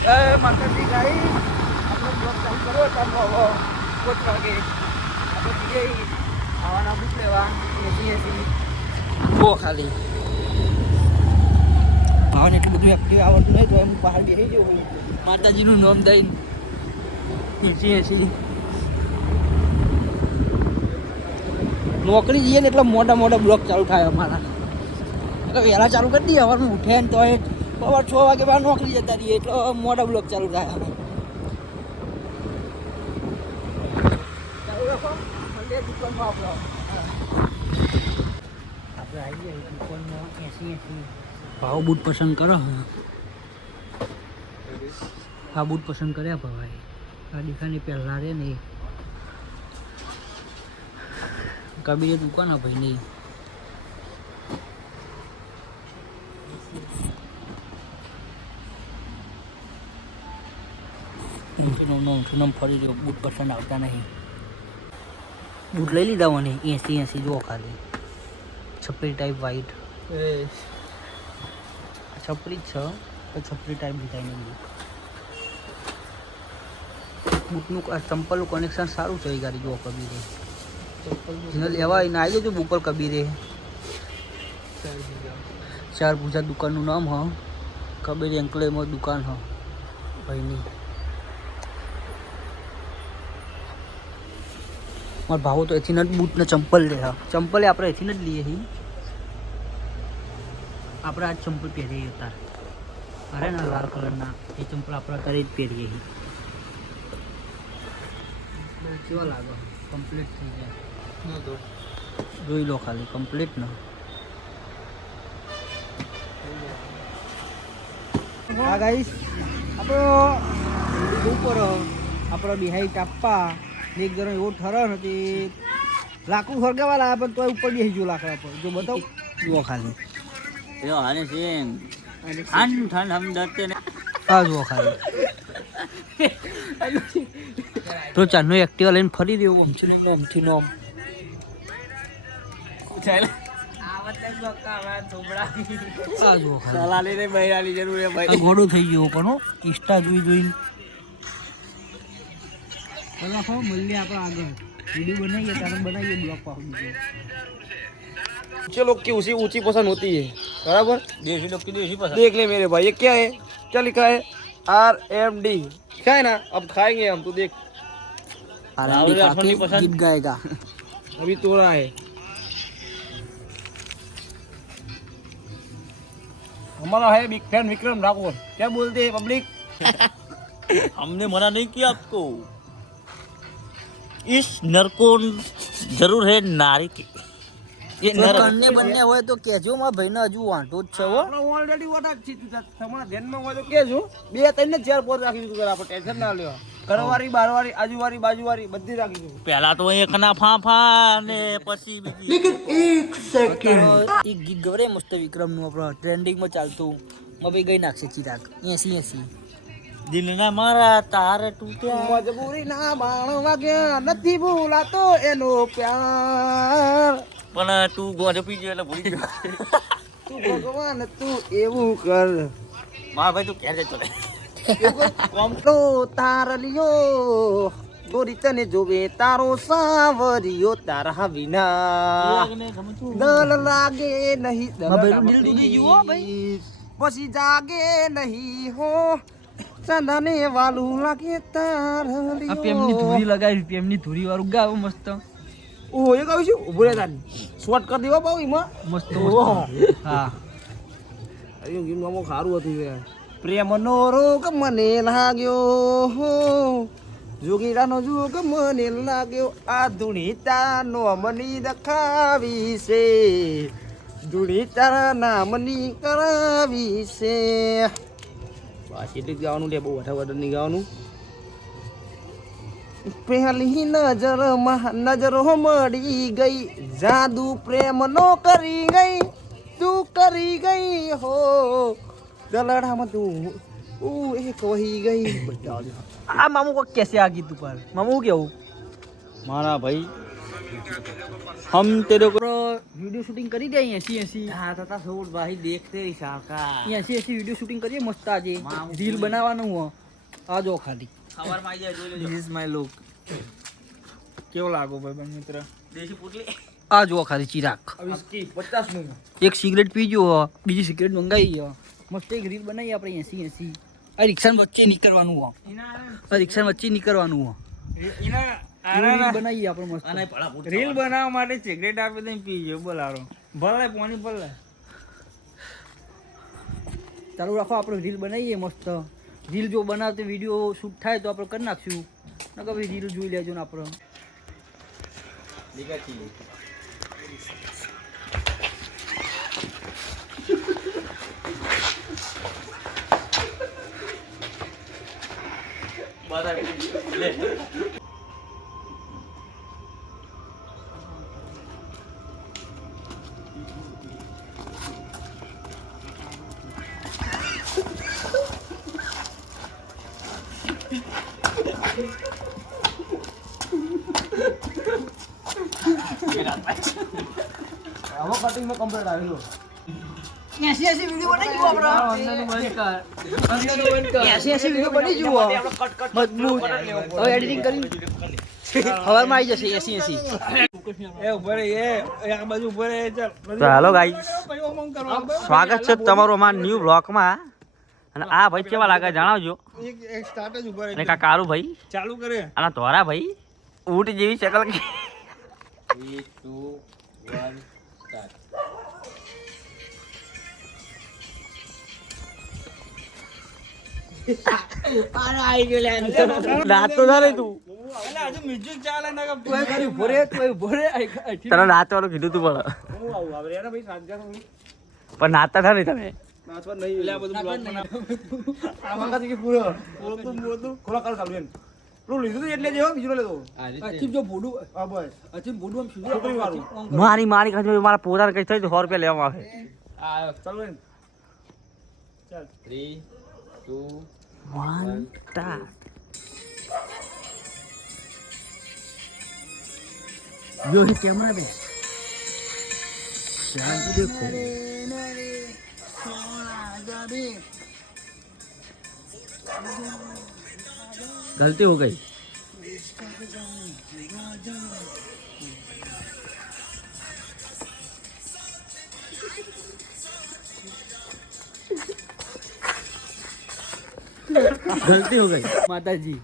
માતાજી ગાઈ આપણો બ્લોગ ચાલુ કર્યો હતા 5 વાગે આપણે જઈએ ખાવાના બુક લેવા એસી બહુ ખાલી ભાવને એટલું બધું એક્ટિવ આવડતું નહીં તો હું બહાર બેસી જવું માતાજીનું નામ દઈને એસી નોકરી જઈએ ને એટલે મોટા બ્લોક ચાલુ થાય અમારા એટલે વહેલા ચાલુ કરી દઈએ સવારમાં ઉઠે ને તો એ સવાર 6 વાગે બહાર નોકરી જતા રહીએ એટલે મોટા બ્લોક ચાલુ થાય અમે ચાલુ રાખો દુકાનમાં આપણે આવી જઈએ દુકાનમાં 80 ભાવ બૂટ પસંદ કરો હા બૂટ પસંદ કર્યા ભાઈ આ દીખાની પહેલાં રે ને કબીરે દુકાન હા ભાઈ નહીં ઊંઠું ફરી રહ્યો બૂટ પસંદ આવતા નહીં બૂટ લઈ લીધા મને 80 જુઓ ખાલી છપરી ટાઈપ વાઈટ છપરી જ છે છપરી ટાઈપ ડિઝાઇન બૂટનું ચંપલનું કનેક્શન સારું છે એ ગાડી જુઓ કબીરે જેને લેવા એને આવી જજો બુકલ કબીરે 4 પૂજા દુકાનનું નામ હ કબીર એન્કલેમાં દુકાન હ ભાઈની મારા ભાવો તો એથી જ બૂટને ચંપલ લે હા ચંપલ આપણે એથી જ લઈએ છીએ આપણે આ ચંપલ પહેરીએ અત્યારે અરે ના લાલ કલરના એ ચંપલ આપણે અત્યારે જ પહેરીએ છીએ કેવા લાગે કમ્પ્લીટ થઈ જાય જોઈ લો ખાલી કમ્પ્લીટ ને હા ગાઈસ આપણો ઉપર આપણો બિહાઈ ટાપ્પા એક જણો એવો ઠરો નથી લાકડું સળગાવા લાવ્યા પણ તોય ઉપર બેસી ગયો લાકડા પર જો બતાવ જુઓ ખાલી આને સિંહ ઠંડ હમ ડરતે ને હા જુઓ ખાલી તો ચારનો એક્ટિવા લઈને ફરી દેવું અમથી નોમ ઘોડો થઈ ગયો પણ ઇન્સ્ટા જોઈને રાખો મળીએ આપણે આગળ वीडियो बनाइए तार बनाइए ब्लॉग पाओ अच्छे लोग की उसी ऊंची पसंद होती है बराबर देसी लोग की देसी पसंद देख ले मेरे भाई ये क्या है क्या लिखा है RMD लिखा है ना अब खाएंगे हम तो देख गीत गाएगा अभी तो रहा है हमारा है बिग फैन विक्रम राघवन क्या बोलते हैं पब्लिक हमने मना नहीं किया आपको इस नर को जरूर है नारी की ये नर बनने बनने હોય તો કેજો માં ભાઈને હજુ વાંટો જ છે હો આપણે ઓલરેડી ઓટા છે તમારા ધ્યાનમાં હોય તો કેજો 2 3 ને 4 પોર રાખી દીધું આપણે ટેન્શન ના લેવા ઘરવાળી બારવાળી આજુવાળી બાજુવાળી બધી રાખી દીધું પહેલા તો એક ના ફાફા ને પછી બીજી લેકિન 1 સેકન્ડ એક ગીત ગવરે મસ્ત વિક્રમ નું આપણો ટ્રેન્ડિંગ માં ચાલતું મબી ગઈ નાખશે ચિરાગ 80 દિલ ના મારા તાર તૂટ્યા મજબૂરી ના બાણ વાગ્યા નથી ભૂલાતો એનો પ્યાર પણ તું ગોજો પી ગયો એટલે ભૂલી ગયો તું ભગવાન તું એવું કર મારા ભાઈ તું ક્યાં જતો રે કોમ તો તાર લિયો ગોરી તને જોવે તારો સાવરિયો તારા વિના દલ લાગે નહીં ભાઈ દિલ દુખી ગયો ભાઈ પછી જાગે નહીં હો ચંદને વાલું લાગે તાર લિયો આ પેમની ધૂરી લગાવી પેમની ધૂરી વાળું ગાવ મસ્ત ઓ એ ગાવ છું ઉભો રે તાન શોર્ટ કરી દેવા બાઉ ઈમાં મસ્ત હા અરે ગીમ ગામો ખારું હતું યાર પ્રેમનો રોગ મને લાગ્યો જોગીરાનો જોગ મને લાગ્યો આ ધૂણીતાનો મની દખાવી છે ધૂણીતાના નામની કરાવી છે બસ એટલી જ ગાવાનું લે બહુ વઠા નહીં ગાવાનું પહેલી નજરમાં નજરો મળી ગઈ જાદુ પ્રેમનો કરી ગઈ તું કરી ગઈ હો દલડામાં તું એક વહી ગઈ આ મામુ કો કેસે આ ગીત ઉપર મામુ કેવું મારા ભાઈ हम तेरे को વિડીયો શૂટિંગ કરી દે 80 हाँ तो सूट भाई देखते ही साका 80 વિડીયો શૂટિંગ કરીએ મસ્ત આજે વાહ. રીલ બનાવવાનું હો આ જો ખાલી खबर में आई जो ધીસ ઇઝ માય લુક. કેવો લાગો ભાઈ મિત્ર? देसी पुतली આ જો ખાલી ચિરાગ વિસ્કી 50 નું. એક સિગરેટ પીજો બીજી સિગરેટ મંગાવી મસ્ત એક રીલ બનાવી આપણે 80 આ રિક્ષા વચ્ચે નીકળવાનું હો આ રિક્ષા વચ્ચે નીકળવાનું હો રીલ બનાવી આપણે મસ્ત आना पड़ा पुट રીલ બનાવવા માટે સિગરેટ આપી દઈને પીજો બોલારો. ભલે પાણી ભલે. ચાલુ રાખો આપણે રીલ બનાવીએ મસ્ત રીલ જો બનાવતી વિડીયો શૂટ થાય તો આપણે કરી નાખશું નકર ભાઈ રીલ જોઈ લેજો ને આપણે लिखा चाहिए बता ले આવો કટિંગમાં કમ્પ્લીટ આવેલો. 80 વિડીયો બની જુઓ આપણે અંદરનું બંધ કર. 80 વિડીયો બની જુઓ મજબૂત હવે એડિટિંગ કરી હવારમાં આવી જશે 80 એ ઉપર એ આ બાજુ ઉપર ચાલ. તો હાલો ગાઈસ સ્વાગત છે તમારું અમારા ન્યૂ બ્લોગમાં અને આ ભાઈ કેવા લાગે જણાવજો એક સ્ટાર્ટ જ ઉપર અને કા કાળુ ભાઈ ચાલુ કરે. અને ધોરા ભાઈ ઊંટ જેવી શકલ કે 3 2 1 સ્ટાર્ટ રાત તો ના રે તું એટલે હજુ મ્યુઝિક ચાલે ને કે તું ખાલી ઉભો રે તને નાચવાનું કીધું તું પણ હું આવું આવે યાર ભાઈ સાંજનું પણ નાચતા થા ને તમે નાચવા નહીં. એટલે આ બધું બ્લોગ બનાવ. આમાં કાથી કે પૂરો મોતું ખોલા કાલ ચાલુ એમ. પેલું લીધું તું એટલે જેવો બીજું લેતો. અચીબ જો બોડું હા બસ. અચીબ બોડું આમ સીધું છોકરી વાળું. મારી મારી કાંઈ મારા પોતાને કઈ થઈ તો 100 રૂપિયા લેવામાં આવે ચાલો એમ. ચાલ. 3 2 1 સ્ટાર્ટ જો ही कैमरा पे ध्यान से देखो गलती हो गई गलती हो गई माता जी